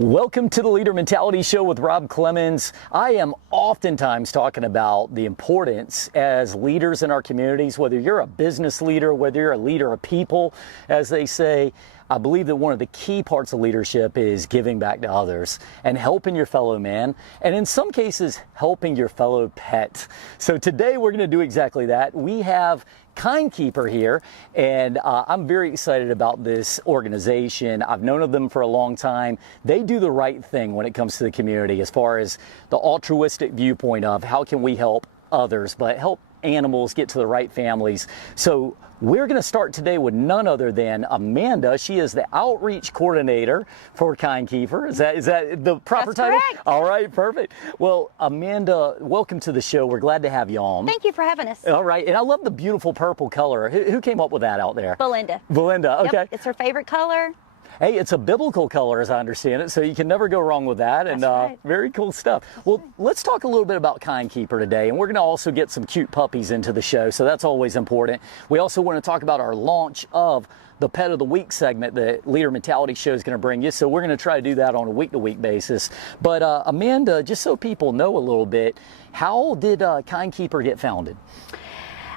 Welcome to the Leader Mentality Show with Rob Clemens. I am oftentimes talking about the importance as leaders in our communities, whether you're a business leader, whether you're a leader of people, as they say. I believe that one of the key parts of leadership is giving back to others and helping your fellow man, and in some cases, helping your fellow pet. So today we're going to do exactly that. We have Kind Keeper here, and I'm very excited about this organization. I've known of them for a long time. They do the right thing when it comes to the community as far as the altruistic viewpoint of how can we help others, but help animals get to the right families. So we're going to start today with none other than Amanda. She is the outreach coordinator for Kind Keeper. Is that the proper title? Correct. All right, perfect. Well, Amanda, welcome to the show. We're glad to have you on. Thank you for having us. All right, and I love the beautiful purple color. Who came up with that out there? Belinda. Belinda, okay. Yep, it's her favorite color. Hey, it's a biblical color as I understand it, so you can never go wrong with that. And That's right. Very cool stuff. Well, let's talk a little bit about Kind Keeper today, and we're going to also get some cute puppies into the show, so that's always important. We also want to talk about our launch of the Pet of the Week segment that Leader Mentality Show is going to bring you, so we're going to try to do that on a week-to-week basis. But Amanda, just so people know a little bit, how did Kind Keeper get founded?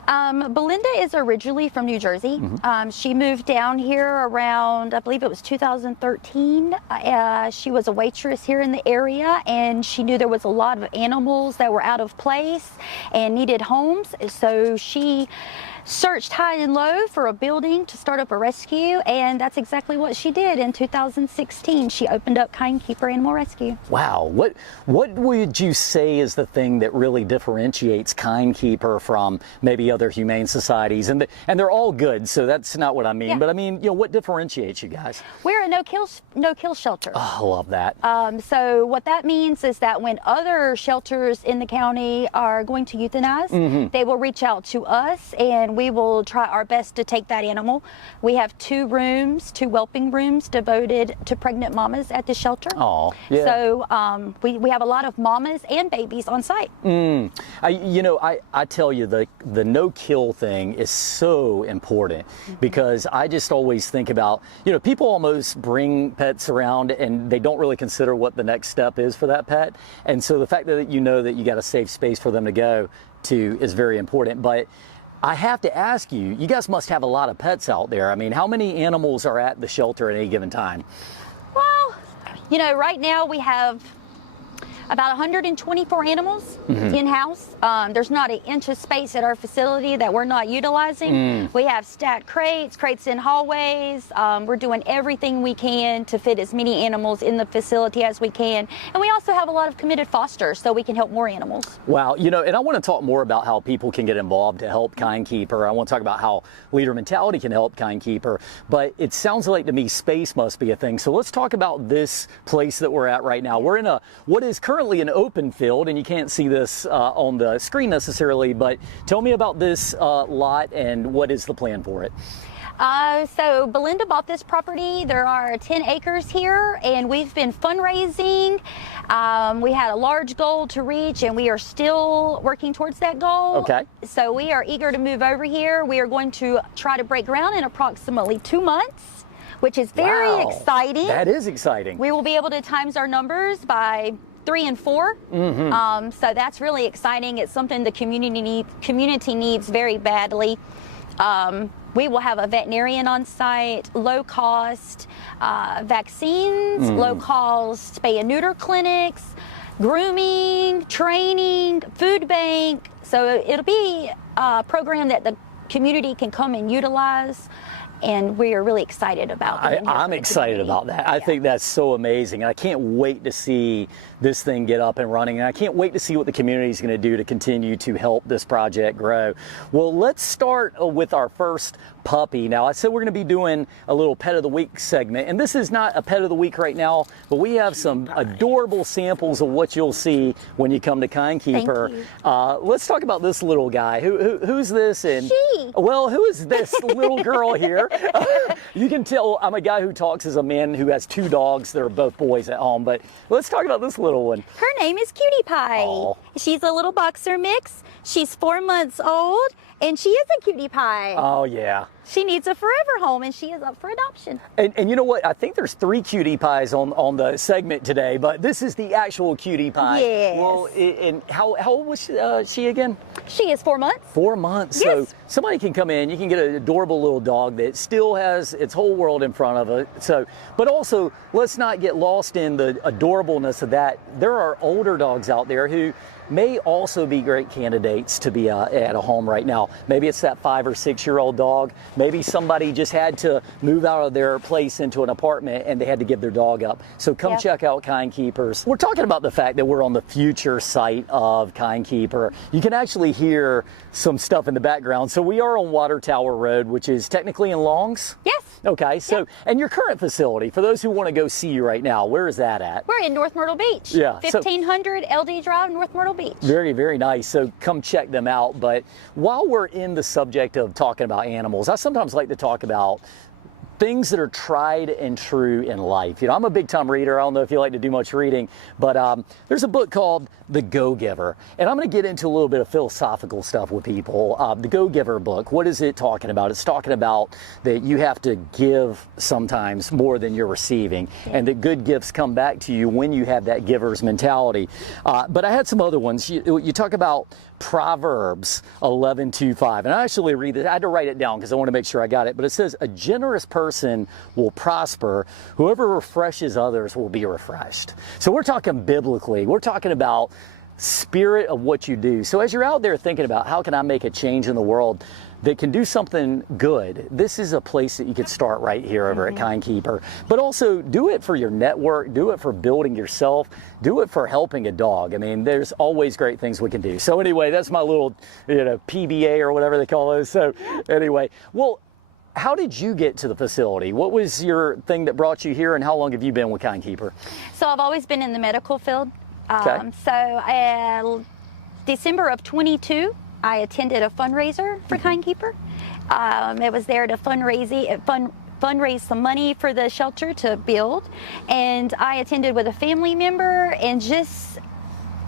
Belinda is originally from New Jersey. She moved down here around, I believe it was 2013. She was a waitress here in the area, and she knew there was a lot of animals that were out of place and needed homes. So she searched high and low for a building to start up a rescue, and that's exactly what she did. In 2016, she opened up Kind Keeper Animal Rescue. Wow, what would you say is the thing that really differentiates Kind Keeper from maybe other humane societies? And they're all good, so that's not what I mean. Yeah. But I mean, you know, what differentiates you guys? We're a no-kill shelter. Oh, I love that. So what that means is that when other shelters in the county are going to euthanize, they will reach out to us, and we will try our best to take that animal. We have two whelping rooms devoted to pregnant mamas at the shelter. Oh, yeah. So we have a lot of mamas and babies on site. I tell you, the no-kill thing is so important because I just always think about, people almost bring pets around and they don't really consider what the next step is for that pet. And so the fact that you know that you got a safe space for them to go to is very important. But I have to ask you, you guys must have a lot of pets out there. I mean, how many animals are at the shelter at any given time? Well, right now we have about 124 animals in-house. There's not an inch of space at our facility that we're not utilizing. We have stacked crates in hallways. We're doing everything we can to fit as many animals in the facility as we can. And we also have a lot of committed fosters, so we can help more animals. Wow, and I want to talk more about how people can get involved to help Kind Keeper. I want to talk about how Leader Mentality can help Kind Keeper. But it sounds like to me space must be a thing. So let's talk about this place that we're at right now. We're in what is currently an open field, and you can't see this on the screen necessarily, but tell me about this lot and what is the plan for it? So Belinda bought this property. There are 10 acres here, and we've been fundraising. We had a large goal to reach, and we are still working towards that goal. Okay. So we are eager to move over here. We are going to try to break ground in approximately 2 months, which is very exciting. That is exciting. We will be able to times our numbers by 3 and 4. So that's really exciting. It's something the community needs very badly. We will have a veterinarian on site, low cost vaccines, low cost spay and neuter clinics, grooming, training, food bank. So it'll be a program that the community can come and utilize. And we are really excited about it. I'm excited about that. I think that's so amazing. And I can't wait to see this thing get up and running. And I can't wait to see what the community is going to do to continue to help this project grow. Well, let's start with our first puppy. Now, I said we're going to be doing a little Pet of the Week segment. And this is not a Pet of the Week right now, but we have some adorable samples of what you'll see when you come to Kind Keeper. Let's talk about this little guy. Who's this? And well, who is this little girl here? You can tell I'm a guy who talks as a man who has 2 dogs. They're both boys at home, but let's talk about this little one. Her name is Cutie Pie. Aww. She's a little boxer mix. She's 4 months old, and she is a cutie pie. Oh, yeah. She needs a forever home, and she is up for adoption. And you know what? I think there's 3 cutie pies on the segment today, but this is the actual cutie pie. Yes. Well, and how old was she again? She is 4 months. 4 months. Yes. So somebody can come in, you can get an adorable little dog that still has its whole world in front of it. So, but also, let's not get lost in the adorableness of that. There are older dogs out there who may also be great candidates to be at a home right now. Maybe it's that 5 or 6 year old dog. Maybe somebody just had to move out of their place into an apartment and they had to give their dog up. So come check out Kind Keepers. We're talking about the fact that we're on the future site of Kind Keeper. You can actually hear some stuff in the background. So we are on Water Tower Road, which is technically in Longs? Yes. Okay, so, and your current facility, for those who want to go see you right now, where is that at? We're in North Myrtle Beach. Yeah. 1500 LD Drive, North Myrtle Beach. Very, very nice. So come check them out. But while we're in the subject of talking about animals, I sometimes like to talk about things that are tried and true in life. You know, I'm a big time reader. I don't know if you like to do much reading, but there's a book called The Go-Giver, and I'm going to get into a little bit of philosophical stuff with people. The Go-Giver book, what is it talking about? It's talking about that you have to give sometimes more than you're receiving, and that good gifts come back to you when you have that giver's mentality. But I had some other ones. You talk about Proverbs 11:2-5, and I actually read it. I had to write it down because I want to make sure I got it, but it says, a generous person will prosper. Whoever refreshes others will be refreshed. So we're talking biblically. We're talking about spirit of what you do. So as you're out there thinking about how can I make a change in the world that can do something good, this is a place that you could start right here over at Kind Keeper. But also do it for your network, do it for building yourself, do it for helping a dog. I mean, there's always great things we can do. So anyway, that's my little, PBA or whatever they call those. So anyway, well, how did you get to the facility? What was your thing that brought you here, and how long have you been with Kind Keeper? So I've always been in the medical field. Okay. December of 22, I attended a fundraiser for Kind Keeper. It was there to fundraise some money for the shelter to build, and I attended with a family member and just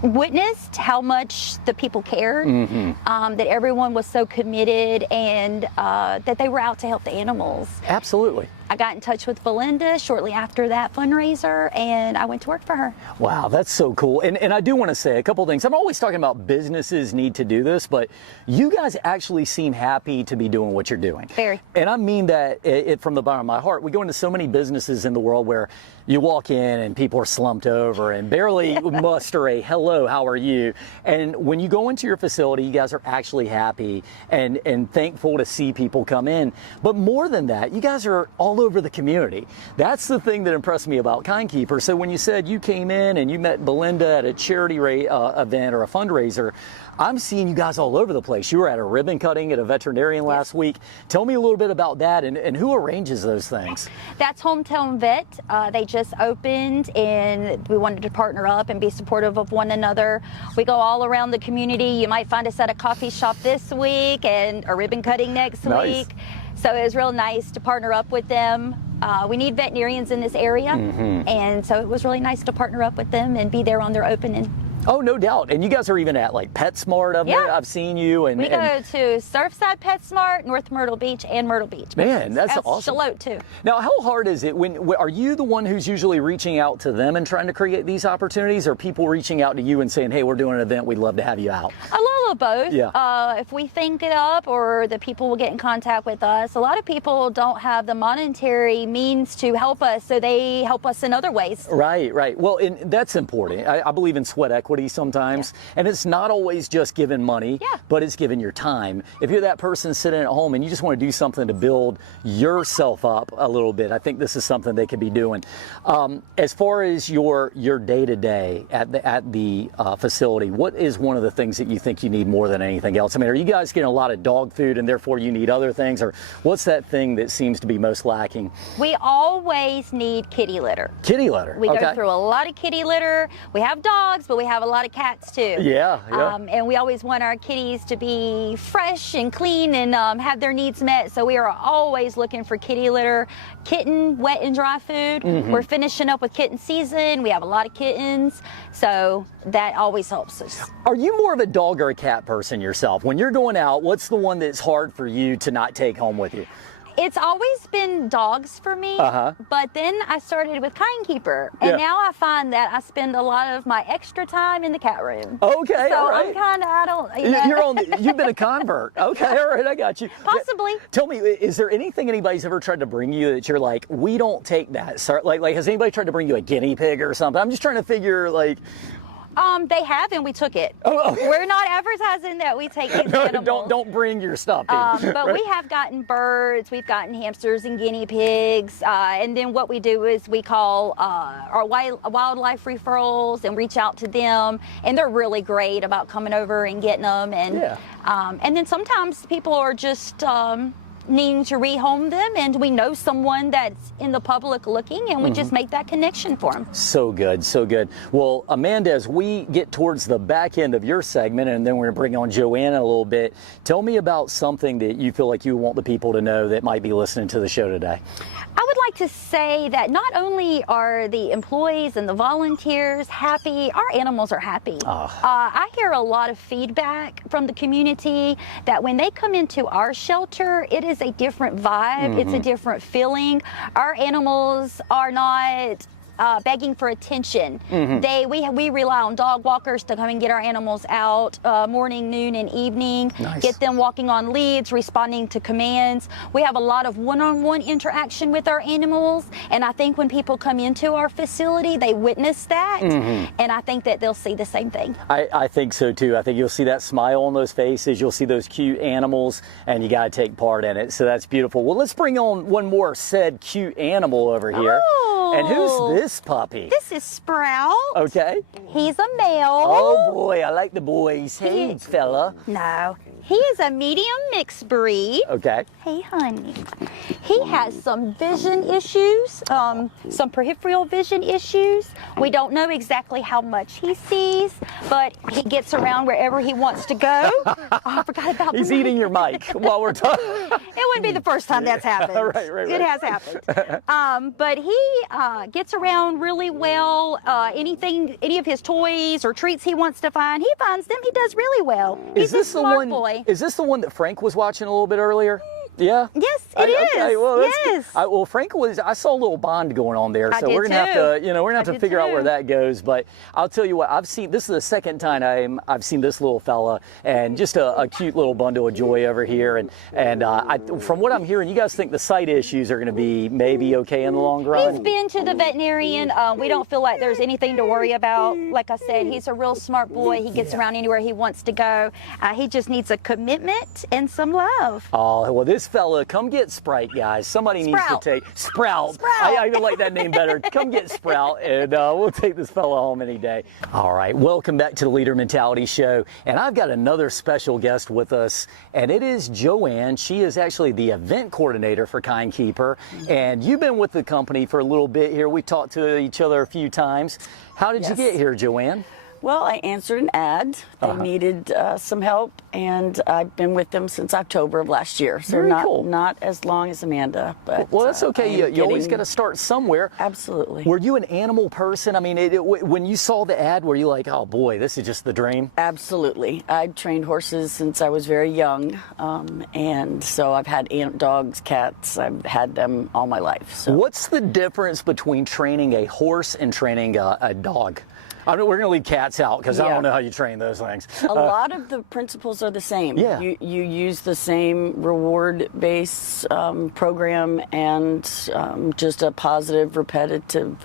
witnessed how much the people cared, that everyone was so committed, and that they were out to help the animals. Absolutely. I got in touch with Belinda shortly after that fundraiser, and I went to work for her. Wow, that's so cool. And I do want to say a couple things. I'm always talking about businesses need to do this, but you guys actually seem happy to be doing what you're doing. Very. And I mean that from the bottom of my heart. We go into so many businesses in the world where you walk in and people are slumped over and barely muster a hello, how are you? And when you go into your facility, you guys are actually happy and thankful to see people come in. But more than that, you guys are all over the community. That's the thing that impressed me about Kind Keeper. So when you said you came in and you met Belinda at a charity event or a fundraiser, I'm seeing you guys all over the place. You were at a ribbon cutting at a veterinarian last week. Tell me a little bit about that and who arranges those things. That's Hometown Vet. They just opened, and we wanted to partner up and be supportive of one another. We go all around the community. You might find us at a coffee shop this week and a ribbon cutting next week. So it was real nice to partner up with them. We need veterinarians in this area, and so it was really nice to partner up with them and be there on their opening. Oh, no doubt. And you guys are even at like PetSmart up there. I've seen you. And we go to Surfside PetSmart, North Myrtle Beach, and Myrtle Beach. Man, that's awesome. Charlotte too. Now, how hard is it are you the one who's usually reaching out to them and trying to create these opportunities, or people reaching out to you and saying, hey, we're doing an event, we'd love to have you out? A little of both. Yeah. If we think it up, or the people will get in contact with us. A lot of people don't have the monetary means to help us, so they help us in other ways. Right, right. Well, and that's important. I believe in sweat equity sometimes. And it's not always just giving money, but it's giving your time. If you're that person sitting at home and you just want to do something to build yourself up a little bit, I think this is something they could be doing. As far as your day-to-day at the facility, what is one of the things that you think you need more than anything else? I mean, are you guys getting a lot of dog food and therefore you need other things, or what's that thing that seems to be most lacking? We always need kitty litter. Kitty litter. We go through a lot of kitty litter. We have dogs, but we have a lot of cats too. Yeah. And we always want our kitties to be fresh and clean and have their needs met. So we are always looking for kitty litter, kitten, wet and dry food. We're finishing up with kitten season. We have a lot of kittens, so that always helps us. Are you more of a dog or a cat cat person yourself. When you're going out, what's the one that's hard for you to not take home with you? It's always been dogs for me, but then I started with Kind Keeper, and now I find that I spend a lot of my extra time in the cat room. Okay, so all right. I'm kind of, I don't, you know. You've been a convert. Okay, all right, I got you. Possibly. Tell me, is there anything anybody's ever tried to bring you that you're like, we don't take that? So, like, has anybody tried to bring you a guinea pig or something? I'm just trying to figure, like. They have, and we took it. Oh, okay. We're not advertising that we take these animals. Don't bring your stuff in. But right? we have gotten birds, we've gotten hamsters and guinea pigs, and then what we do is we call our wildlife referrals and reach out to them, and they're really great about coming over and getting them. And then sometimes people are just needing to rehome them, and we know someone that's in the public looking, and we just make that connection for them. So good, so good. Well, Amanda, as we get towards the back end of your segment, and then we're going to bring on Joann in a little bit, tell me about something that you feel like you want the people to know that might be listening to the show today. I would like to say that not only are the employees and the volunteers happy, our animals are happy. I hear a lot of feedback from the community that when they come into our shelter, it is a different vibe, it's a different feeling. Our animals are not begging for attention. We rely on dog walkers to come and get our animals out morning, noon, and evening. Nice. Get them walking on leads, responding to commands. We have a lot of one-on-one interaction with our animals, and I think when people come into our facility, they witness that, and I think that they'll see the same thing. I think so too. I think you'll see that smile on those faces, you'll see those cute animals, and you got to take part in it. So that's beautiful. Well, let's bring on one more said cute animal over here. And who's this puppy? This is Sprout. Okay. He's a male. Oh boy, I like the boys. Hey, fella. No, he is a medium mixed breed. Okay. Hey, honey. He has some vision issues, some peripheral vision issues. We don't know exactly how much he sees, but he gets around wherever he wants to go. Oh, I forgot about He's the eating your mic while we're talking. It wouldn't be the first time that's happened. Right. It has happened. But he gets around really well. Any of his toys or treats he wants to find, he finds them. He does really well. He's a smart boy. Is this the one that Frank was watching a little bit earlier? Yeah. Yes, it is. Okay, well, that's yes. good. Well, Frank was. I saw a little bond going on there, so I we're did gonna have too. to, we're gonna have to figure out where that goes. But I'll tell you what, I've seen. This is the second time I've seen this little fella, and just a cute little bundle of joy over here. And from what I'm hearing, you guys think the sight issues are gonna be maybe okay in the long run. He's been to the veterinarian. We don't feel like there's anything to worry about. Like I said, he's a real smart boy. He gets around anywhere he wants to go. He just needs a commitment and some love. Oh well, this fella, come get Sprite, guys. Somebody needs to take Sprout. I even like that name better. Come get Sprout, and we'll take this fella home any day. All right, welcome back to the Leader Mentality Show, and I've got another special guest with us, and it is Joann. She is actually the event coordinator for Kind Keeper, and you've been with the company for a little bit here. We talked to each other a few times. How did you get here, Joann? Well, I answered an ad. They needed some help, and I've been with them since October of last year. So not as long as Amanda, but well, that's okay. You always got to start somewhere. Absolutely. Were you an animal person? I mean, when you saw the ad, were you like, oh boy, this is just the dream? Absolutely. I've trained horses since I was very young, and so I've had dogs, cats. I've had them all my life. So what's the difference between training a horse and training a dog? I mean, we're going to leave cats out because I don't know how you train those things. A lot of the principles are the same. Yeah. You use the same reward-based program and just a positive, repetitive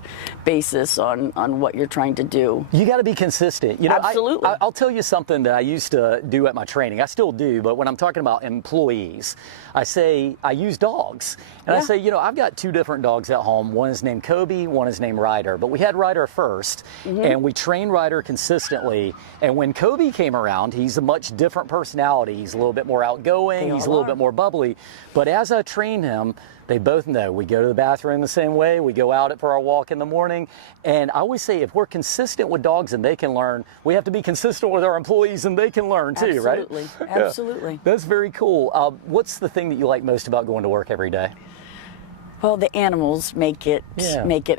basis on what you're trying to do. You got to be consistent. Absolutely. I'll tell you something that I used to do at my training. I still do, but when I'm talking about employees, I say I use dogs. And I say, I've got two different dogs at home. One is named Kobe, one is named Ryder. But we had Ryder first, and we trained Ryder consistently. And when Kobe came around, he's a much different personality. He's a little bit more outgoing. He's a little bit more bubbly. But as I trained him, they both know we go to the bathroom the same way. We go out for our walk in the morning. And I always say if we're consistent with dogs and they can learn, we have to be consistent with our employees and they can learn too, right? Absolutely. Absolutely. Yeah. That's very cool. What's the thing that you like most about going to work every day? Well, the animals make it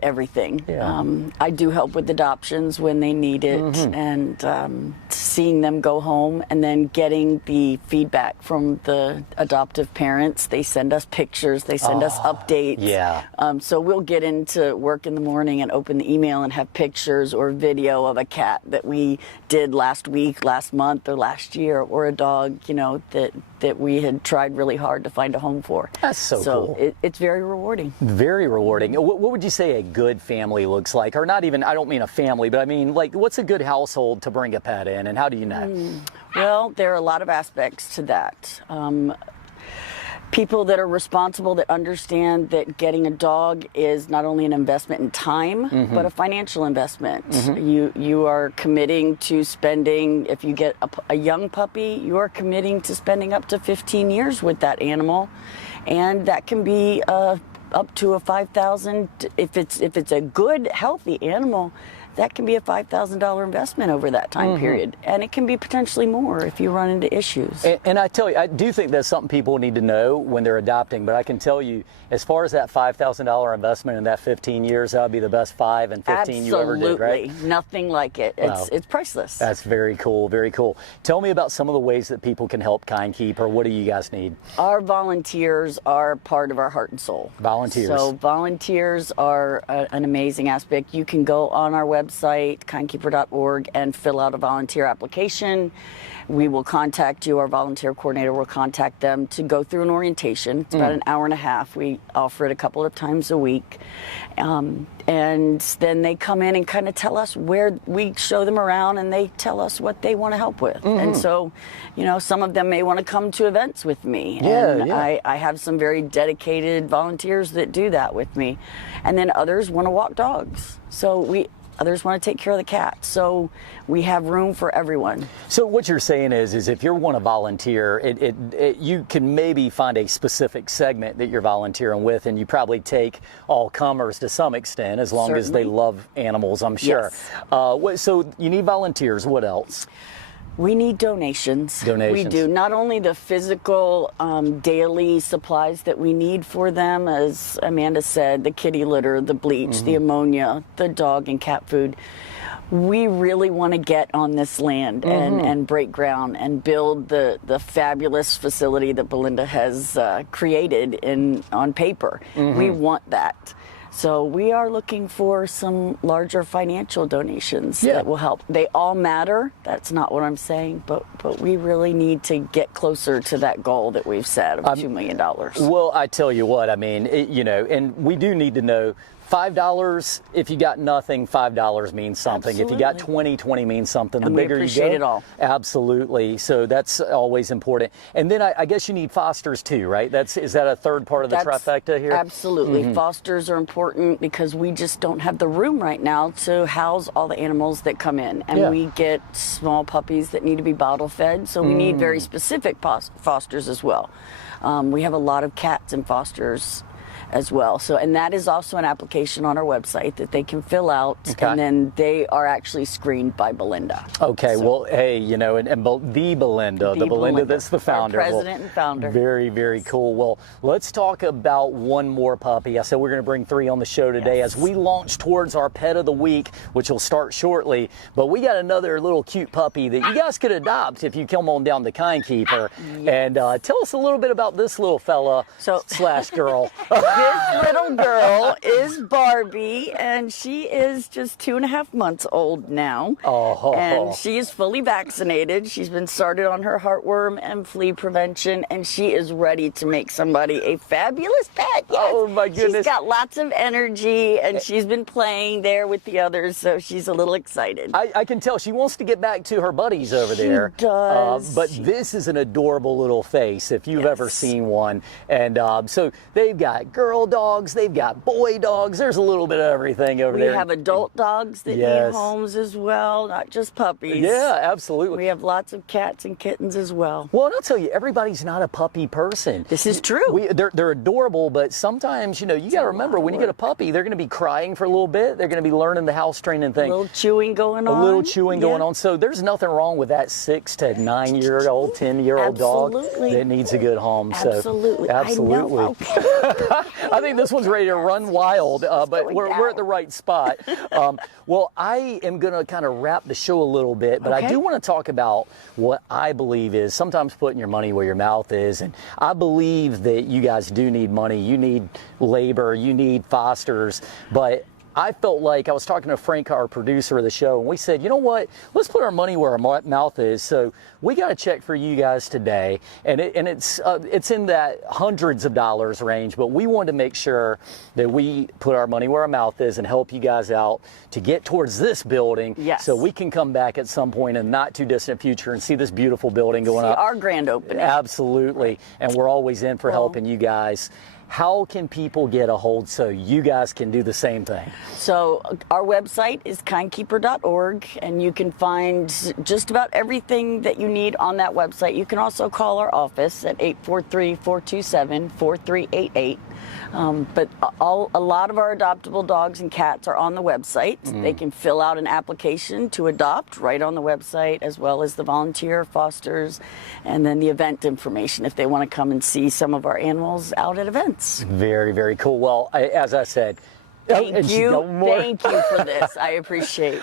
everything. Yeah. I do help with adoptions when they need it, and seeing them go home and then getting the feedback from the adoptive parents. They send us pictures, they send us updates. Yeah. So we'll get into work in the morning and open the email and have pictures or video of a cat that we did last week, last month, or last year, or a dog, you know, that we had tried really hard to find a home for. That's so cool. It's very rewarding. Very rewarding. What would you say a good family looks like? Or not even, I don't mean a family, but I mean, like, what's a good household to bring a pet in, and how do you know? Well, there are a lot of aspects to that. People that are responsible, that understand that getting a dog is not only an investment in time, but a financial investment. You are committing to spending, if you get a young puppy, you are committing to spending up to 15 years with that animal. And that can be up to a $5,000, if it's a good, healthy animal, that can be a $5,000 investment over that time period. And it can be potentially more if you run into issues. And I tell you, I do think that's something people need to know when they're adopting, but I can tell you, as far as that $5,000 investment in that 15 years, that would be the best 5 and 15 you ever did, right? Absolutely. Nothing like it. Wow. It's priceless. That's very cool, very cool. Tell me about some of the ways that people can help Kind Keep, or what do you guys need? Our volunteers are part of our heart and soul. Volunteers. So volunteers are an amazing aspect. You can go on our website, kindkeeper.org, and fill out a volunteer application. We will contact you. Our volunteer coordinator will contact them to go through an orientation. It's about an hour and a half. We offer it a couple of times a week. And then they come in and kind of tell us where, we show them around, and they tell us what they want to help with. And so, you know, some of them may want to come to events with me. I have some very dedicated volunteers that do that with me. And then others want to walk dogs. So others want to take care of the cat. So we have room for everyone. So what you're saying is if you want to volunteer, you can maybe find a specific segment that you're volunteering with, and you probably take all comers to some extent, as long as they love animals, I'm sure. Yes. So you need volunteers. What else? We need donations. Donations. We do. Not only the physical daily supplies that we need for them, as Amanda said, the kitty litter, the bleach, the ammonia, the dog and cat food. We really want to get on this land and break ground and build the fabulous facility that Belinda has created on paper. We want that. So we are looking for some larger financial donations that will help. They all matter. That's not what I'm saying, but we really need to get closer to that goal that we've set of $2 million. Well, I tell you what, I mean, you know, and we do need to know, $5, if you got nothing, $5 means something. Absolutely. If you got 20, 20 means something. And the bigger we appreciate you go, it all. Absolutely. So that's always important. And then I guess you need fosters too, right? Is that a third part of the trifecta here? Absolutely. Fosters are important because we just don't have the room right now to house all the animals that come in. And we get small puppies that need to be bottle fed, so we need very specific fosters as well. We have a lot of cats and fosters as well. So, and that is also an application on our website that they can fill out, and then they are actually screened by Belinda. Okay, so, well, hey, you know, and the Belinda that's the founder. Our president and founder. Very, very cool. Well, let's talk about one more puppy. I said we're going to bring 3 on the show today as we launch towards our Pet of the Week, which will start shortly. But we got another little cute puppy that you guys could adopt if you come on down to Kind Keeper. And tell us a little bit about this little fella slash girl. This little girl is Barbie, and she is just 2.5 months old now. And she is fully vaccinated. She's been started on her heartworm and flea prevention, and she is ready to make somebody a fabulous pet. Yes. Oh my goodness. She's got lots of energy, and she's been playing there with the others, so she's a little excited. I can tell she wants to get back to her buddies over there. She does. But this is an adorable little face, if you've ever seen one. And so they've got girl dogs, they've got boy dogs, there's a little bit of everything over there. We have adult dogs that need homes as well, not just puppies. Yeah, absolutely. We have lots of cats and kittens as well. Well, and I'll tell you, everybody's not a puppy person. This is true. They're adorable, but sometimes, you know, you got to remember, when you get a puppy, they're going to be crying for a little bit. They're going to be learning the house training thing. A little chewing going on. A little chewing going on. So there's nothing wrong with that 6 to 9 year old, 10-year-old dog that needs a good home. Absolutely. So, absolutely. I know. Okay. I think this one's ready to run wild, but we're at the right spot. Well, I am going to kind of wrap the show a little bit, but I do want to talk about what I believe is sometimes putting your money where your mouth is. And I believe that you guys do need money. You need labor. You need fosters. But I felt like I was talking to Frank, our producer of the show, and we said, you know what, let's put our money where our mouth is. So we got a check for you guys today, and it's in that hundreds of dollars range, but we wanted to make sure that we put our money where our mouth is and help you guys out to get towards this building, so we can come back at some point in the not too distant future and see this beautiful building going up. Our grand opening. Absolutely, and we're always in for helping you guys. How can people get a hold so you guys can do the same thing? So our website is kindkeeper.org, and you can find just about everything that you need on that website. You can also call our office at 843-427-4388. But a lot of our adoptable dogs and cats are on the website. They can fill out an application to adopt right on the website, as well as the volunteer fosters, and then the event information if they want to come and see some of our animals out at events. Very, very cool. Well, as I said, Thank you for this.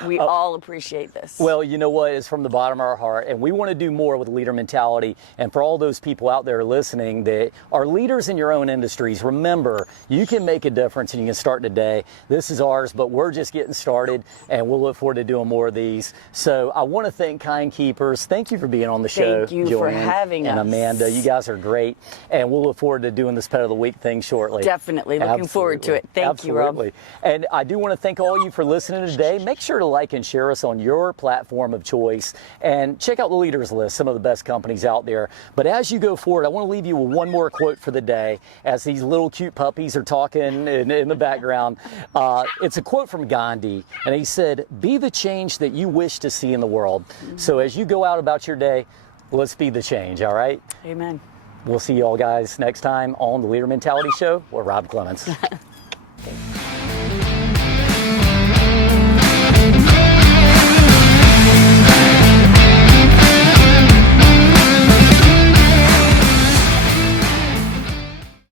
We all appreciate this. Well, you know what? It's from the bottom of our heart, and we want to do more with leader mentality. And for all those people out there listening that are leaders in your own industries, remember, you can make a difference and you can start today. This is ours, but we're just getting started, and we'll look forward to doing more of these. So I want to thank Kind Keepers. Thank you for being on the show. Thank you Joann for having us. And Amanda, you guys are great, and we'll look forward to doing this Pet of the Week thing shortly. Definitely. Looking forward to it. Thank you, Rob. And I do want to thank all you for listening today. Make sure to like and share us on your platform of choice, and check out the leaders list, some of the best companies out there. But as you go forward, I want to leave you with one more quote for the day as these little cute puppies are talking in the background. It's a quote from Gandhi, and he said, "Be the change that you wish to see in the world." So as you go out about your day, let's be the change, all right? Amen. We'll see you all guys next time on the Leader Mentality Show with Rob Clemens.